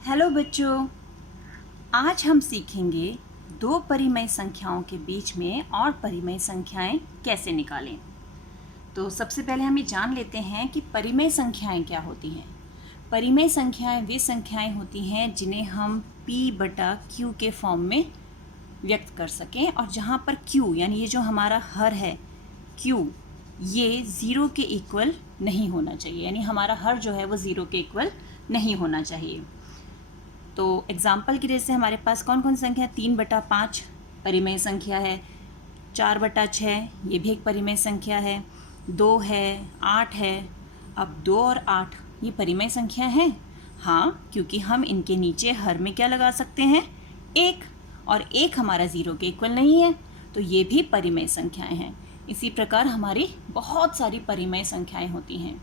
Hello बच्चों, आज हम सीखेंगे दो परिमेय संख्याओं के बीच में और परिमेय संख्याएं कैसे निकालें। तो सबसे पहले हम ये जान लेते हैं कि परिमेय संख्याएं क्या होती हैं। परिमेय संख्याएं वे संख्याएं होती हैं जिन्हें हम p/q के फॉर्म में व्यक्त कर सकें, और जहाँ पर q यानी ये जो हमारा हर है q, ये ज़ीरो के इक्वल नहीं होना चाहिए, यानी हमारा हर जो है वो ज़ीरो के इक्वल नहीं होना चाहिए। तो एग्जाम्पल की जैसे हमारे पास कौन कौन संख्या है, 3/5 परिमेय संख्या है, 4/6 ये भी एक परिमेय संख्या है, 2 है, 8 है। अब 2 और 8 ये परिमेय संख्या हैं। हाँ, क्योंकि हम इनके नीचे हर में क्या लगा सकते हैं, 1, और 1 हमारा ज़ीरो के इक्वल नहीं है, तो ये भी परिमेय संख्याएं हैं। इसी प्रकार हमारी बहुत सारी परिमेय संख्याएं होती हैं।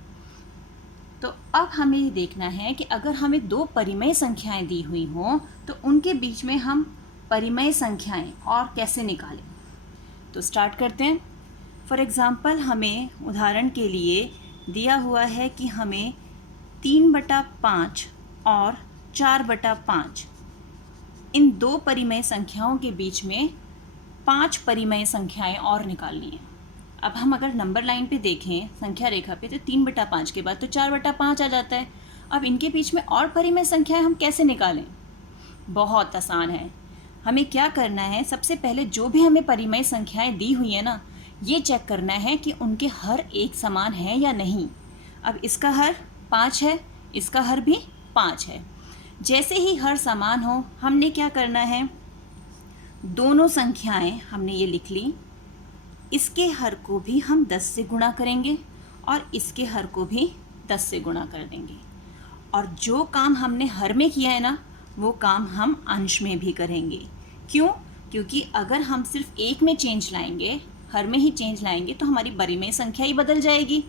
तो अब हमें ये देखना है कि अगर हमें दो परिमेय संख्याएं दी हुई हों तो उनके बीच में हम परिमेय संख्याएं और कैसे निकालें। तो स्टार्ट करते हैं। फॉर एग्ज़ाम्पल हमें उदाहरण के लिए दिया हुआ है कि हमें 3/5 और 4/5 इन दो परिमेय संख्याओं के बीच में 5 परिमेय संख्याएं और निकालनी है। अब हम अगर नंबर लाइन पे देखें, संख्या रेखा पे, तो 3/5 के बाद तो 4/5 आ जाता है। अब इनके बीच में और परिमेय संख्याएं हम कैसे निकालें? बहुत आसान है। हमें क्या करना है, सबसे पहले जो भी हमें परिमेय संख्याएं दी हुई है ना, ये चेक करना है कि उनके हर एक समान है या नहीं। अब इसका हर 5 है, इसका हर भी 5 है। जैसे ही हर समान हो, हमने क्या करना है, दोनों संख्याएं हमने ये लिख ली, इसके हर को भी हम 10 से गुणा करेंगे और इसके हर को भी 10 से गुणा कर देंगे। और जो काम हमने हर में किया है ना, वो काम हम अंश में भी करेंगे। क्यों? क्योंकि अगर हम सिर्फ एक में चेंज लाएंगे, हर में ही चेंज लाएंगे, तो हमारी परिमेय संख्या ही बदल जाएगी।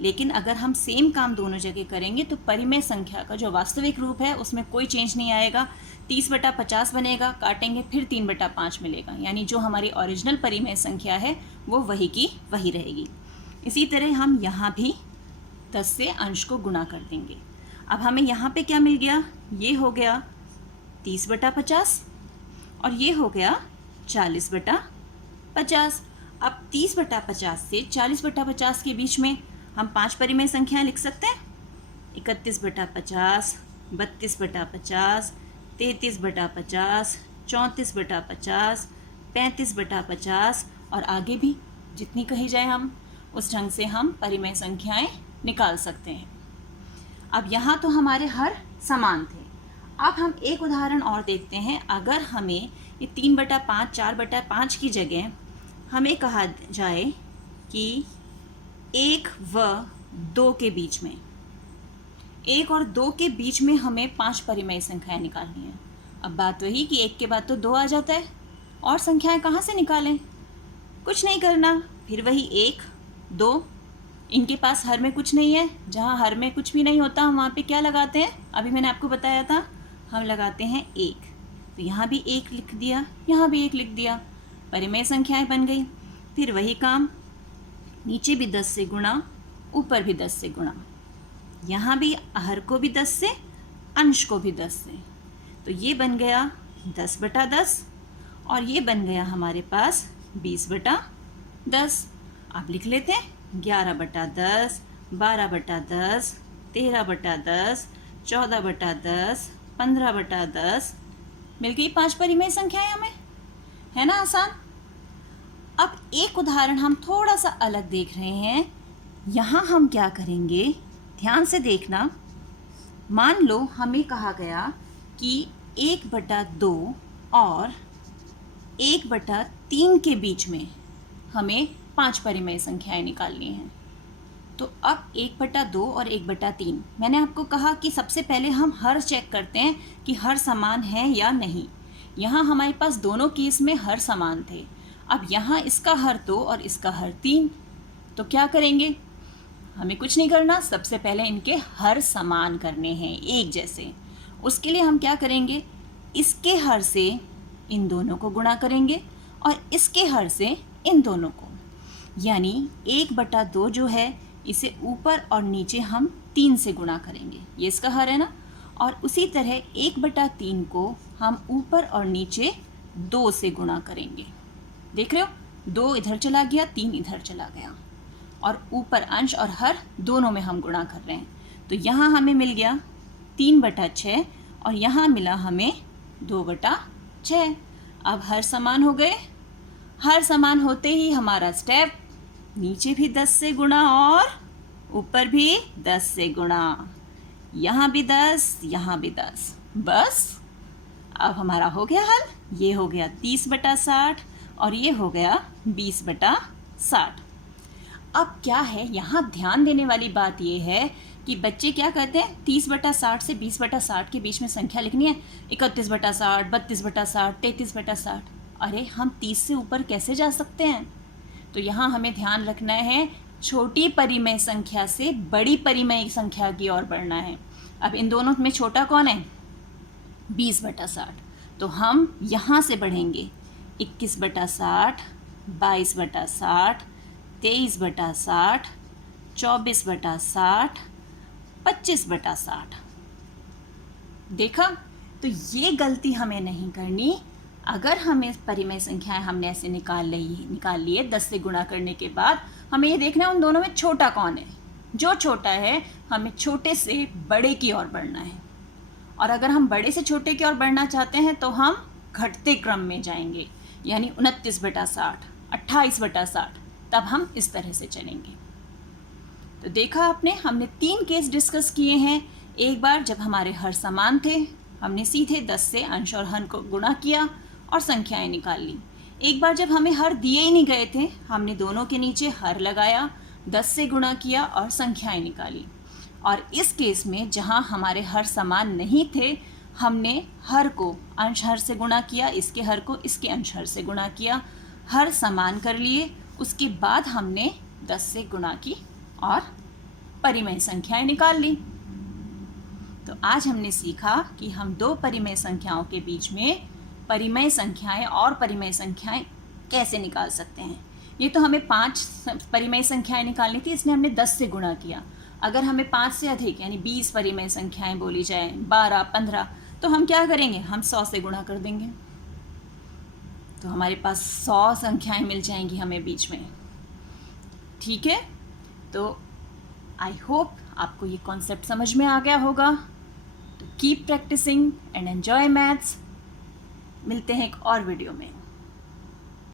लेकिन अगर हम सेम काम दोनों जगह करेंगे तो परिमेय संख्या का जो वास्तविक रूप है उसमें कोई चेंज नहीं आएगा। 30/50 बनेगा, काटेंगे फिर 3/5 मिलेगा, यानी जो हमारी ओरिजिनल परिमेय संख्या है वो वही की वही रहेगी। इसी तरह हम यहाँ भी 10 से अंश को गुणा कर देंगे। अब हमें यहाँ पे क्या मिल गया, ये हो गया 30/50 और ये हो गया 40/50। अब 30/50 से 40/50 के बीच में हम 5 परिमेय संख्याएं लिख सकते हैं। 31/50, 32/50, 33/50, 34/50, 35/50 और आगे भी जितनी कही जाए हम उस ढंग से हम परिमेय संख्याएं निकाल सकते हैं। अब यहाँ तो हमारे हर समान थे। अब हम एक उदाहरण और देखते हैं। अगर हमें ये 3/5, 4/5 की जगह हमें कहा जाए कि 1 व 2 के बीच में, 1 और 2 के बीच में हमें 5 परिमेय संख्याएं निकालनी है। अब बात वही कि 1 के बाद तो 2 आ जाता है, और संख्याएं कहाँ से निकालें? कुछ नहीं करना, फिर वही 1, 2, इनके पास हर में कुछ नहीं है। जहाँ हर में कुछ भी नहीं होता हम वहाँ पे क्या लगाते हैं, अभी मैंने आपको बताया था, हम लगाते हैं 1। तो यहाँ भी 1 लिख दिया, यहाँ भी 1 लिख दिया, परिमेय संख्याएँ बन गई। फिर वही काम, नीचे भी 10 से गुणा, ऊपर भी 10 से गुणा, यहाँ भी हर को भी 10 से, अंश को भी 10 से। तो ये बन गया 10/10 और ये बन गया हमारे पास 20/10। आप लिख लेते हैं 11/10, 12/10, 13/10, 14/10, 15/10। मिल गई 5 परिमेय संख्याएं हमें, है ना आसान। अब एक उदाहरण हम थोड़ा सा अलग देख रहे हैं। यहाँ हम क्या करेंगे, ध्यान से देखना। मान लो हमें कहा गया कि 1/2 और 1/3 के बीच में हमें 5 परिमेय संख्याएं निकालनी हैं। तो अब 1/2 और 1/3, मैंने आपको कहा कि सबसे पहले हम हर चेक करते हैं कि हर समान है या नहीं। यहाँ हमारे पास दोनों केस में हर समान थे। अब यहाँ इसका हर 2 और इसका हर 3, तो क्या करेंगे, हमें कुछ नहीं करना, सबसे पहले इनके हर समान करने हैं, एक जैसे। उसके लिए हम क्या करेंगे, इसके हर से इन दोनों को गुणा करेंगे और इसके हर से इन दोनों को, यानी 1/2 जो है इसे ऊपर और नीचे हम 3 से गुणा करेंगे, ये इसका हर है ना, और उसी तरह 1/3 को हम ऊपर और नीचे 2 से गुणा करेंगे। देख रहे हो, 2 इधर चला गया, 3 इधर चला गया, और ऊपर अंश और हर दोनों में हम गुणा कर रहे हैं। तो यहाँ हमें मिल गया 3/6 और यहाँ मिला हमें 2/6। अब हर समान हो गए। हर समान होते ही हमारा स्टेप, नीचे भी 10 से गुणा और ऊपर भी 10 से गुणा, यहाँ भी 10, यहाँ भी 10। बस अब हमारा हो गया हल। ये हो गया 30/60 और ये हो गया 20/60। अब क्या है, यहाँ ध्यान देने वाली बात ये है कि बच्चे क्या कहते हैं, 30/60 से 20/60 के बीच में संख्या लिखनी है, 31/60, 32/60, 33/60। अरे हम 30 से ऊपर कैसे जा सकते हैं? तो यहाँ हमें ध्यान रखना है, छोटी परिमेय संख्या से बड़ी परिमेय संख्या की ओर बढ़ना है। अब इन दोनों में छोटा कौन है? 20/60। तो हम यहाँ से बढ़ेंगे 21/60, 22/60, 23/60, 24/60, 25/60। देखा? तो ये गलती हमें नहीं करनी। अगर हमें परिमेय संख्याएं हमने ऐसे निकाल लिए 10 से गुणा करने के बाद, हमें ये देखना है उन दोनों में छोटा कौन है। जो छोटा है हमें छोटे से बड़े की ओर बढ़ना है, और अगर हम बड़े से छोटे की ओर बढ़ना चाहते हैं तो हम घटते क्रम में जाएंगे, यानी 29/60, 28/60, तब हम इस तरह से चलेंगे। तो देखा आपने, हमने 3 केस डिस्कस किए हैं। एक बार जब हमारे हर समान थे, हमने सीधे 10 से अंश और हर को गुणा किया और संख्याएं निकाल ली। एक बार जब हमें हर दिए ही नहीं गए थे, हमने दोनों के नीचे हर लगाया, 10 से गुणा किया और संख्याएं निकाली। और इस केस में जहां हमारे हर समान नहीं थे, हमने हर को अंश हर से गुणा किया, इसके हर को इसके अंश हर से गुणा किया, हर समान कर लिए। उसके बाद हमने 10 से गुणा की और परिमेय संख्याएं निकाल ली। तो आज हमने सीखा कि हम 2 परिमेय संख्याओं के बीच में परिमेय संख्याएं और परिमेय संख्याएं कैसे निकाल सकते हैं। ये तो हमें 5 परिमेय संख्याएं निकालनी थी, इसलिए हमने 10 से गुणा किया। अगर हमें 5 से अधिक यानी 20 परिमेय संख्याएं बोली जाए, 12, 15, तो हम क्या करेंगे, हम 100 से गुणा कर देंगे। तो हमारे पास 100 संख्याएं मिल जाएंगी हमें बीच में। ठीक है, तो आई होप आपको ये कॉन्सेप्ट समझ में आ गया होगा। तो keep practising and enjoy maths. मिलते हैं एक और वीडियो में।